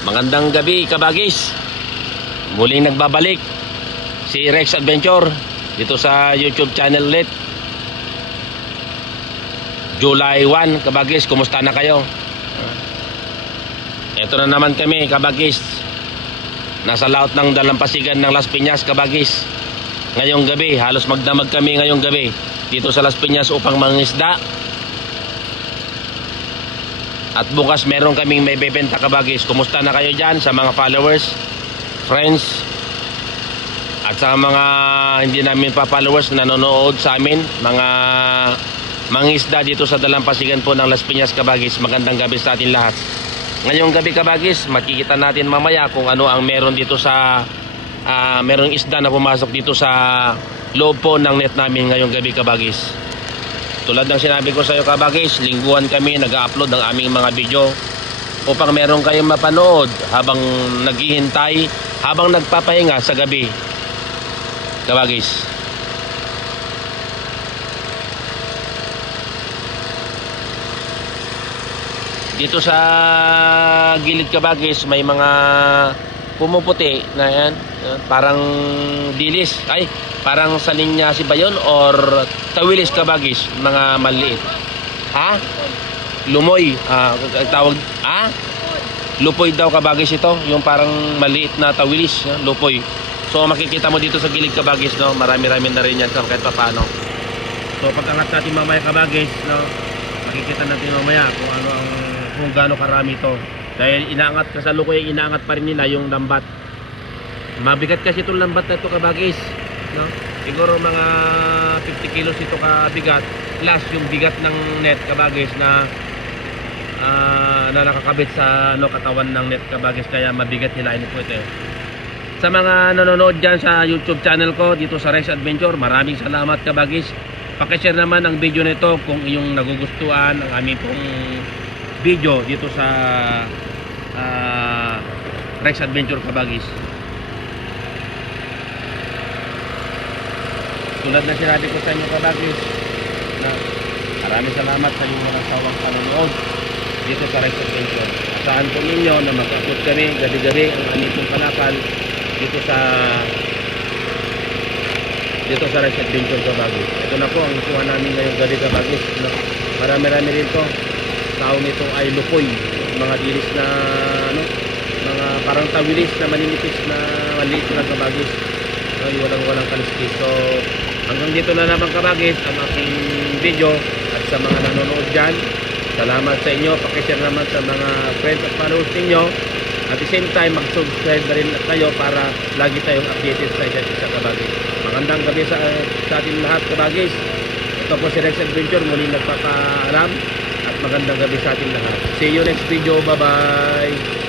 Magandang gabi kabagis. Muling nagbabalik si Rex Adventure dito sa YouTube channel ulit. July 1 kabagis, kumusta na kayo? Ito na naman kami kabagis. Nasa laot ng dalampasigan ng Las Piñas kabagis. Ngayong gabi, halos magdamag kami ngayong gabi dito sa Las Piñas upang mangisda. At bukas meron kaming may bebenta kabagis. Kumusta na kayo dyan sa mga followers, friends, at sa mga hindi namin pa followers na nanonood sa amin, mga mangisda dito sa dalampasigan po ng Las Piñas kabagis. Magandang gabi sa atin lahat. Ngayong gabi kabagis, makikita natin mamaya kung ano ang meron dito sa merong isda na pumasok dito sa loob po ng net namin ngayong gabi kabagis. Tulad ng sinabi ko sa iyo kabagis, lingguhan kami nag-upload ng aming mga video upang meron kayong mapanood habang naghihintay, habang nagpapahinga sa gabi kabagis. Dito sa gilid kabagis may mga pumuputi na yan, parang dilis, parang salinyasi ba yun or tawilis kabagis, mga maliit. Lumoy, tawag, lupoy daw kabagis ito, yung parang maliit na tawilis, lupoy. So makikita mo dito sa gilid kabagis, no, marami-rami na rin yan kahit pa paano. So pag-angat natin mamaya kabagis, no, makikita natin mamaya kung gaano karami ito. Dahil inaangat, kasalukuyan inaangat pa rin nila yung lambat. Mabigat kasi itong lambat na ito kabagis, no? Siguro mga 50 kilos ito kabigat, plus yung bigat ng net kabagis na nakakabit sa katawan ng net kabagis, kaya mabigat hilahin po ito. Sa mga nanonood dyan sa YouTube channel ko dito sa Rex Adventure, maraming salamat kabagis. Pakishare naman ang video nito kung iyong nagugustuhan ang aming pong video dito sa Rex Adventure kabagis. Tulad na sinabi ko sa inyo kabagis, na maraming salamat sa inyong mga sawang panonood dito sa Rex Adventure. Asahan po ninyo na mag-upload kami gabi-gabi ang aming pong kalakal dito sa Rex Adventure kabagis. Ito na po ang ikuha namin ngayong gabi kabagis, no? Marami-rami rin to. Tawag nito ay lupoy, mga dilis na mga parang tawilis na maninipis na maliit na kabagis, walang kaliskis. So hanggang dito na naman kabagis ang aking video. At sa mga nanonood dyan, salamat sa inyo. Pakishare naman sa mga friends at followers ninyo. At the same time, mag-subscribe na rin kayo para lagi tayong updated sa isa't isa kabagis. Magandang gabi sa ating lahat kabagis. Ito po si Rex Adventure, muling nagpapaalam. Magandang gabi sa ating lahat. See you next video. Bye bye.